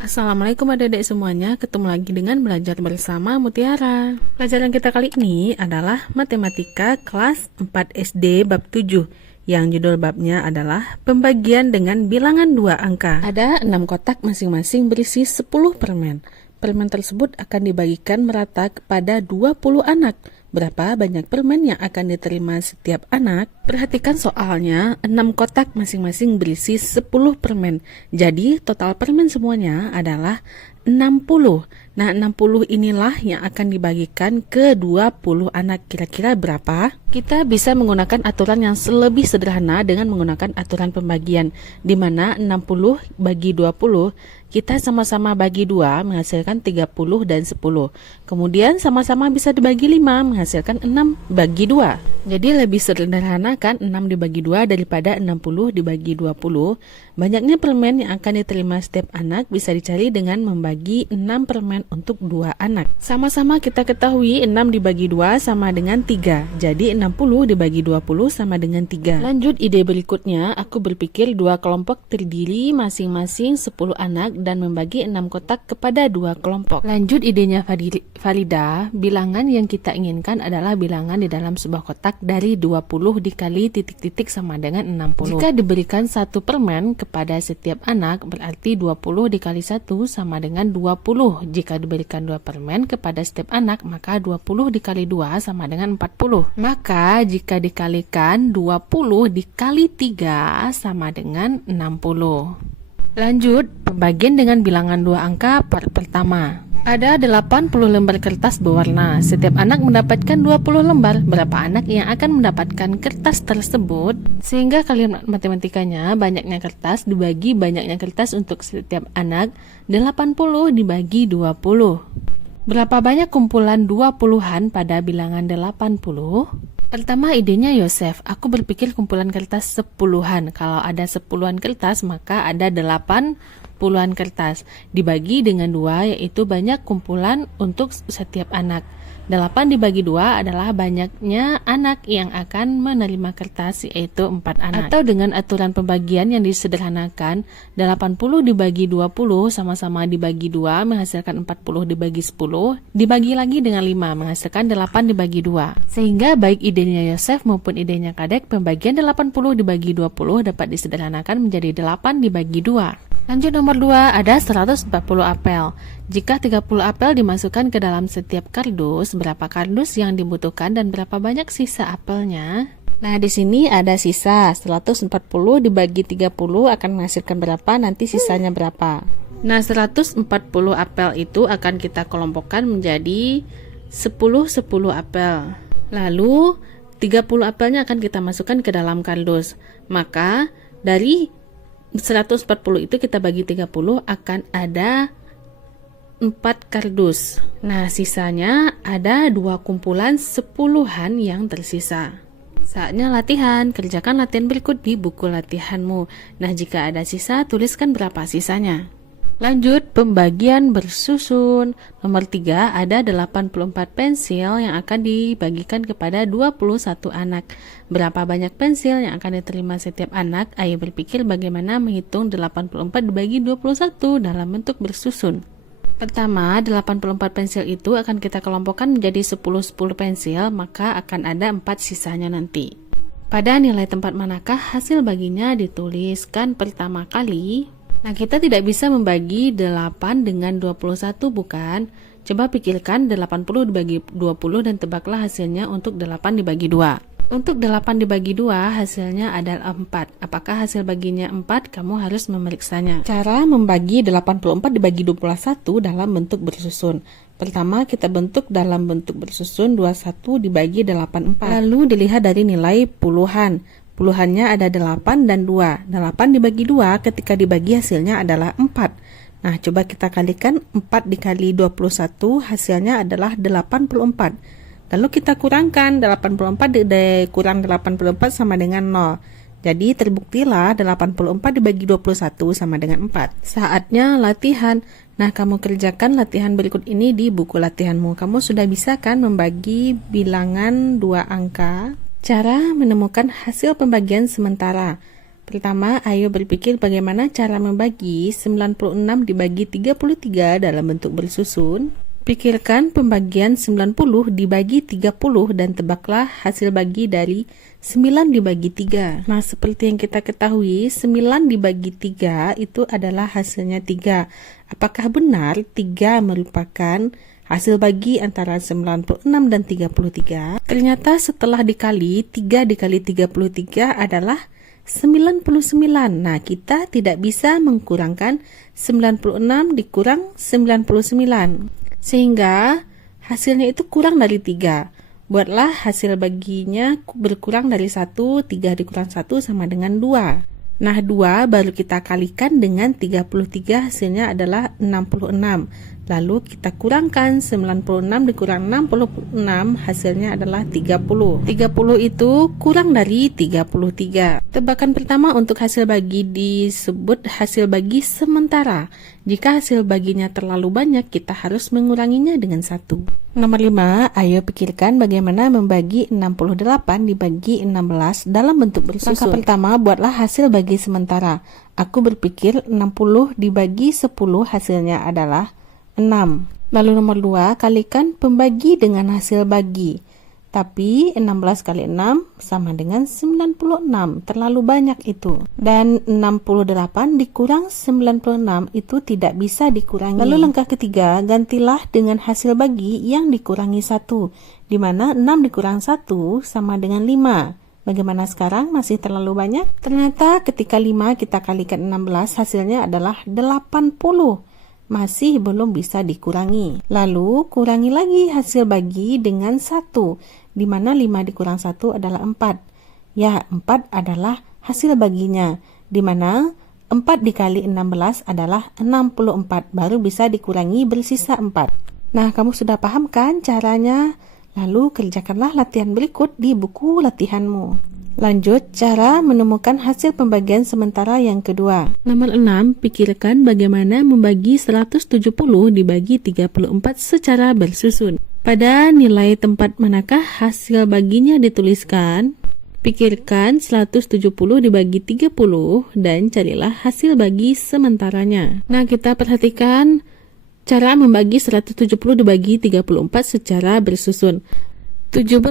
Assalamualaikum adik-adik semuanya, ketemu lagi dengan belajar bersama Mutiara. Pelajaran kita kali ini adalah Matematika kelas 4 SD bab 7, yang judul babnya adalah Pembagian dengan bilangan 2 angka. Ada 6 kotak masing-masing berisi 10 permen. Permen tersebut akan dibagikan merata kepada 20 anak. Berapa banyak permen yang akan diterima setiap anak? Perhatikan soalnya, 6 kotak masing-masing berisi 10 permen. Jadi, total permen semuanya adalah 60. Nah, 60 inilah yang akan dibagikan ke 20 anak. Kira-kira berapa? Kita bisa menggunakan aturan yang lebih sederhana dengan menggunakan aturan pembagian, di mana 60 bagi 20, kita sama-sama bagi 2 menghasilkan 30 dan 10. Kemudian sama-sama bisa dibagi 5 menghasilkan 6 bagi 2. Jadi lebih sederhana kan 6 dibagi 2 daripada 60 dibagi 20. Banyaknya permen yang akan diterima setiap anak bisa dicari dengan membagi 6 permen untuk 2 anak. Sama-sama kita ketahui 6 dibagi 2 sama dengan 3. Jadi 60 dibagi 20 sama dengan 3. Lanjut ide berikutnya, aku berpikir 2 kelompok terdiri masing-masing 10 anak dan membagi 6 kotak kepada 2 kelompok. Lanjut idenya Farida, bilangan yang kita inginkan adalah bilangan di dalam sebuah kotak dari 20 dikali titik-titik sama dengan 60. Jika diberikan 1 permen kepada setiap anak, berarti 20 dikali 1 sama dengan 20. Jika diberikan 2 permen kepada setiap anak, maka 20 dikali 2 sama dengan 40. Maka jika dikalikan 20 dikali 3 sama dengan 60. Lanjut, pembagian dengan bilangan 2 angka part pertama. Ada 80 lembar kertas berwarna. Setiap anak mendapatkan 20 lembar. Berapa anak yang akan mendapatkan kertas tersebut? Sehingga kalimat matematikanya, banyaknya kertas dibagi banyaknya kertas untuk setiap anak, 80 dibagi 20. Berapa banyak kumpulan 20-an pada bilangan 80? Pertama idenya Yosef, aku berpikir kumpulan kertas 10-an. Kalau ada 10-an kertas, maka ada 80-an kertas. Dibagi dengan 2, yaitu banyak kumpulan untuk setiap anak. 8 dibagi 2 adalah banyaknya anak yang akan menerima kertas, yaitu 4 anak. Atau dengan aturan pembagian yang disederhanakan, 80 dibagi 20 sama-sama dibagi 2 menghasilkan 40 dibagi 10, dibagi lagi dengan 5 menghasilkan 8 dibagi 2. Sehingga baik idenya Yosef maupun idenya Kadek, pembagian 80 dibagi 20 dapat disederhanakan menjadi 8 dibagi 2. Lanjut nomor 2, ada 140 apel. Jika 30 apel dimasukkan ke dalam setiap kardus, berapa kardus yang dibutuhkan dan berapa banyak sisa apelnya? Nah, di sini ada sisa 140 dibagi 30 akan menghasilkan berapa, nanti sisanya berapa. Nah, 140 apel itu akan kita kelompokkan menjadi 10 apel. Lalu 30 apelnya akan kita masukkan ke dalam kardus. Maka dari 140 itu kita bagi 30 akan ada 4 kardus. Nah, sisanya ada 2 kumpulan 10-an yang tersisa. Saatnya latihan, kerjakan latihan berikut di buku latihanmu. Nah, jika ada sisa, tuliskan berapa sisanya. Lanjut, pembagian bersusun. Nomor 3, ada 84 pensil yang akan dibagikan kepada 21 anak. Berapa banyak pensil yang akan diterima setiap anak? Ayo berpikir bagaimana menghitung 84 dibagi 21 dalam bentuk bersusun. Pertama, 84 pensil itu akan kita kelompokkan menjadi 10 pensil, maka akan ada 4 sisanya nanti. Pada nilai tempat manakah hasil baginya dituliskan pertama kali? Nah, kita tidak bisa membagi 8 dengan 21, bukan? Coba pikirkan 80 dibagi 20 dan tebaklah hasilnya untuk 8 dibagi 2. Untuk 8 dibagi 2 hasilnya adalah 4. Apakah hasil baginya 4? Kamu harus memeriksanya. Cara membagi 84 dibagi 21 dalam bentuk bersusun. Pertama, kita bentuk dalam bentuk bersusun 21 dibagi 84. Lalu dilihat dari nilai puluhan. Puluhannya ada 8 dan 2. 8 dibagi 2 ketika dibagi hasilnya adalah 4. Nah, coba kita kalikan 4 dikali 21 hasilnya adalah 84. Lalu kita kurangkan 84 kurang 84 sama dengan 0. Jadi terbuktilah 84 dibagi 21 sama dengan 4. Saatnya latihan. Nah, kamu kerjakan latihan berikut ini di buku latihanmu. Kamu sudah bisa kan membagi bilangan 2 angka? Cara menemukan hasil pembagian sementara. Pertama, ayo berpikir bagaimana cara membagi 96 dibagi 33 dalam bentuk bersusun. Pikirkan pembagian 90 dibagi 30 dan tebaklah hasil bagi dari 9 dibagi 3. Nah, seperti yang kita ketahui, 9 dibagi 3 itu adalah hasilnya 3. Apakah benar 3 merupakan hasil bagi antara 96 dan 33? Ternyata setelah dikali, 3 dikali 33 adalah 99. Nah, kita tidak bisa mengkurangkan 96 dikurang 99. Sehingga hasilnya itu kurang dari 3. Buatlah hasil baginya berkurang dari 1, 3 dikurang 1 sama dengan 2. Nah, 2 baru kita kalikan dengan 33, hasilnya adalah 66. Lalu kita kurangkan 96 dikurang 66, hasilnya adalah 30. 30 itu kurang dari 33. Tebakan pertama untuk hasil bagi disebut hasil bagi sementara. Jika hasil baginya terlalu banyak, kita harus menguranginya dengan 1. Nomor 5, ayo pikirkan bagaimana membagi 68 dibagi 16 dalam bentuk bersusun. Langkah pertama, buatlah hasil bagi sementara. Aku berpikir 60 dibagi 10 hasilnya adalah 6. Lalu nomor 2, kalikan pembagi dengan hasil bagi. Tapi 16 kali 6 sama dengan 96, terlalu banyak itu. Dan 68 dikurang 96 itu tidak bisa dikurangi. Lalu langkah ketiga, gantilah dengan hasil bagi yang dikurangi 1, di mana 6 dikurang 1 sama dengan 5. Bagaimana sekarang? Masih terlalu banyak? Ternyata ketika 5 kita kalikan 16, hasilnya adalah 80. Masih belum bisa dikurangi. Lalu kurangi lagi hasil bagi dengan 1, di mana 5 dikurang 1 adalah 4. Ya, 4 adalah hasil baginya, di mana 4 dikali 16 adalah 64, baru bisa dikurangi bersisa 4. Nah, kamu sudah paham kan caranya? Lalu kerjakanlah latihan berikut di buku latihanmu. Lanjut, cara menemukan hasil pembagian sementara yang kedua. Nomor 6, pikirkan bagaimana membagi 170 dibagi 34 secara bersusun. Pada nilai tempat manakah hasil baginya dituliskan? Pikirkan 170 dibagi 30 dan carilah hasil bagi sementaranya. Nah, kita perhatikan cara membagi 170 dibagi 34 secara bersusun. 17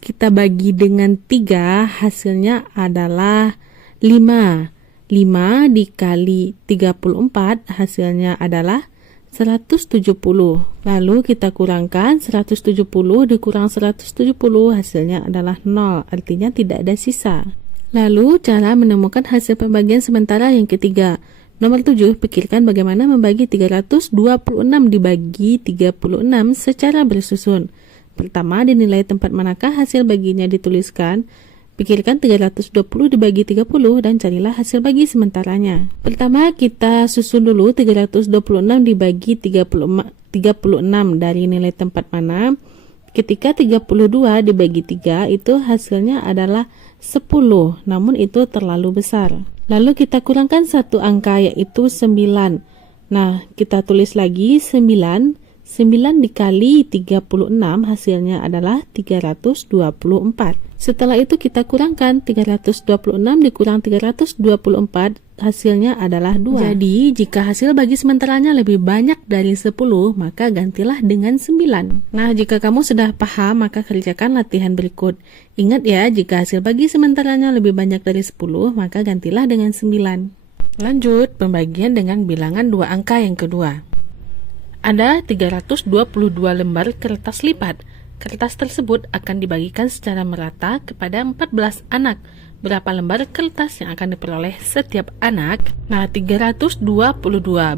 kita bagi dengan 3, hasilnya adalah 5. 5 dikali 34 hasilnya adalah 170. Lalu kita kurangkan 170 dikurang 170, hasilnya adalah 0, artinya tidak ada sisa. Lalu cara menemukan hasil pembagian sementara yang ketiga. Nomor 7, pikirkan bagaimana membagi 326 dibagi 36 secara bersusun. Pertama, dinilai tempat manakah hasil baginya dituliskan. Pikirkan 320 dibagi 30 dan carilah hasil bagi sementaranya. Pertama, kita susun dulu 326 dibagi 36 dari nilai tempat mana. Ketika 32 dibagi 3 itu hasilnya adalah 10, namun itu terlalu besar. Lalu kita kurangkan satu angka yaitu 9. Nah, kita tulis lagi 9 dikali 36 hasilnya adalah 324. Setelah itu kita kurangkan 326 dikurang 324, hasilnya adalah 2. Jadi jika hasil bagi sementaranya lebih banyak dari 10, maka gantilah dengan 9. Nah, jika kamu sudah paham, maka kerjakan latihan berikut. Ingat ya, jika hasil bagi sementaranya lebih banyak dari 10, maka gantilah dengan 9. Lanjut, pembagian dengan bilangan 2 angka yang kedua. Ada 322 lembar kertas lipat. Kertas tersebut akan dibagikan secara merata kepada 14 anak. Berapa lembar kertas yang akan diperoleh setiap anak? Nah, 322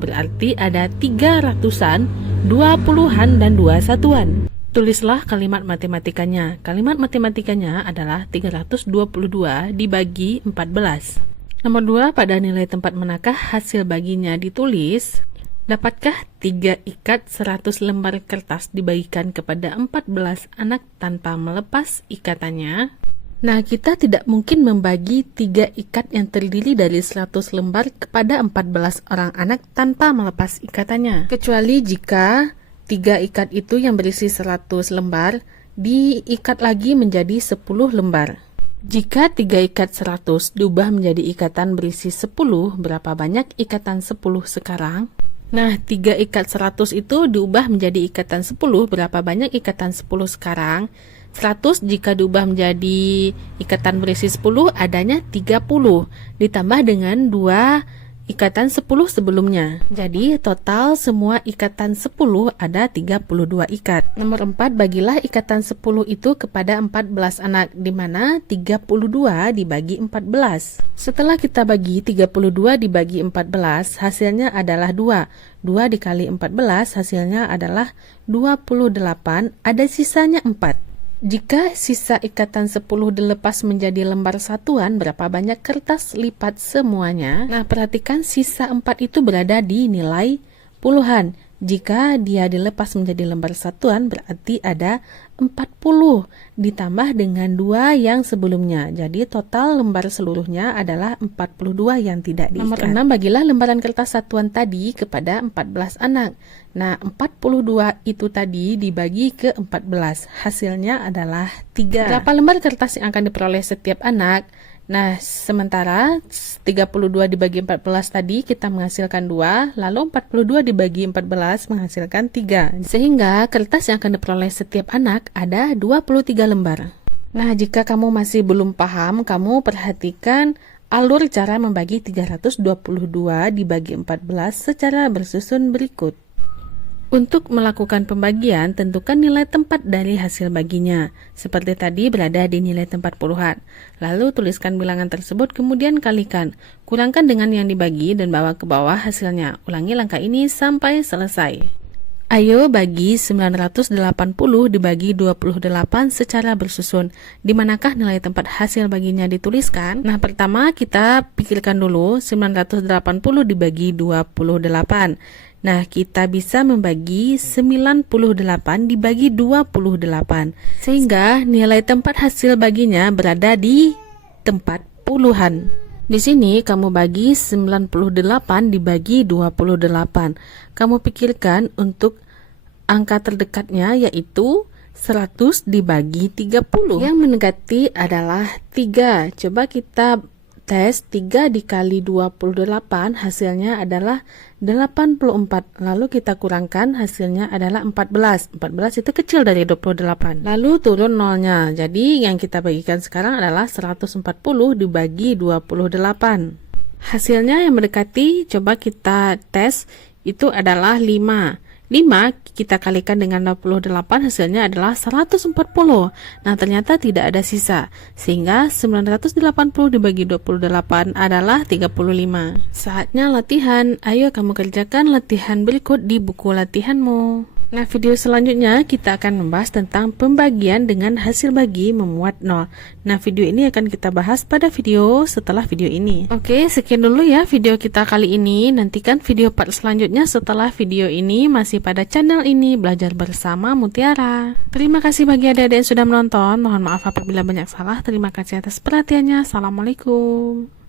berarti ada 300-an, 20-an, dan 2 satuan. Tulislah kalimat matematikanya. Kalimat matematikanya adalah 322 dibagi 14. Nomor 2, pada nilai tempat manakah hasil baginya ditulis? Dapatkah 3 ikat 100 lembar kertas dibagikan kepada 14 anak tanpa melepas ikatannya? Nah, kita tidak mungkin membagi 3 ikat yang terdiri dari 100 lembar kepada 14 orang anak tanpa melepas ikatannya. Kecuali jika 3 ikat itu yang berisi 100 lembar diikat lagi menjadi 10 lembar. Jika 3 ikat 100 diubah menjadi ikatan berisi 10, berapa banyak ikatan 10 sekarang? Nah, 3 ikat 100 itu diubah menjadi ikatan 10, berapa banyak ikatan 10 sekarang? 100 jika diubah menjadi ikatan berisi 10, adanya 30, ditambah dengan 2 ikatan 10 sebelumnya. Jadi, total semua ikatan 10 ada 32 ikat. Nomor 4, bagilah ikatan 10 itu kepada 14 anak, di mana 32 dibagi 14. Setelah kita bagi 32 dibagi 14, hasilnya adalah 2. 2 dikali 14 hasilnya adalah 28, ada sisanya 4. Jika sisa ikatan 10 dilepas menjadi lembar satuan, berapa banyak kertas lipat semuanya? Nah, perhatikan sisa 4 itu berada di nilai puluhan. Jika dia dilepas menjadi lembar satuan, berarti ada 40 ditambah dengan 2 yang sebelumnya. Jadi total lembar seluruhnya adalah 42 yang tidak diikat. Nomor 6, bagilah lembaran kertas satuan tadi kepada 14 anak. Nah, 42 itu tadi dibagi ke 14. Hasilnya adalah 3. Berapa lembar kertas yang akan diperoleh setiap anak? Nah, sementara 32 dibagi 14 tadi kita menghasilkan 2, lalu 42 dibagi 14 menghasilkan 3. Sehingga kertas yang akan diperoleh setiap anak ada 23 lembar. Nah, jika kamu masih belum paham, kamu perhatikan alur cara membagi 322 dibagi 14 secara bersusun berikut. Untuk melakukan pembagian, tentukan nilai tempat dari hasil baginya. Seperti tadi berada di nilai tempat puluhan. Lalu tuliskan bilangan tersebut, kemudian kalikan. Kurangkan dengan yang dibagi dan bawa ke bawah hasilnya. Ulangi langkah ini sampai selesai. Ayo bagi 980 dibagi 28 secara bersusun. Di manakah nilai tempat hasil baginya dituliskan? Nah, pertama kita pikirkan dulu 980 dibagi 28. Nah, kita bisa membagi 98 dibagi 28. Sehingga nilai tempat hasil baginya berada di tempat puluhan. Di sini kamu bagi 98 dibagi 28. Kamu pikirkan untuk angka terdekatnya yaitu 100 dibagi 30. Yang mendekati adalah 3. Coba kita tes 3 dikali 28 hasilnya adalah 84. Lalu kita kurangkan hasilnya adalah 14. 14 itu kecil dari 28. Lalu turun nolnya. Jadi yang kita bagikan sekarang adalah 140 dibagi 28. Hasilnya yang mendekati, coba kita tes, itu adalah 5. 5 kita kalikan dengan 28 hasilnya adalah 140. Nah, ternyata tidak ada sisa. Sehingga 980 dibagi 28 adalah 35. Saatnya latihan. Ayo kamu kerjakan latihan berikut di buku latihanmu. Nah, video selanjutnya kita akan membahas tentang pembagian dengan hasil bagi memuat 0. Nah, video ini akan kita bahas pada video setelah video ini. Oke, sekian dulu ya video kita kali ini. Nantikan video part selanjutnya setelah video ini masih pada channel ini, Belajar Bersama Mutiara. Terima kasih bagi adik-adik yang sudah menonton. Mohon maaf apabila banyak salah. Terima kasih atas perhatiannya. Assalamualaikum.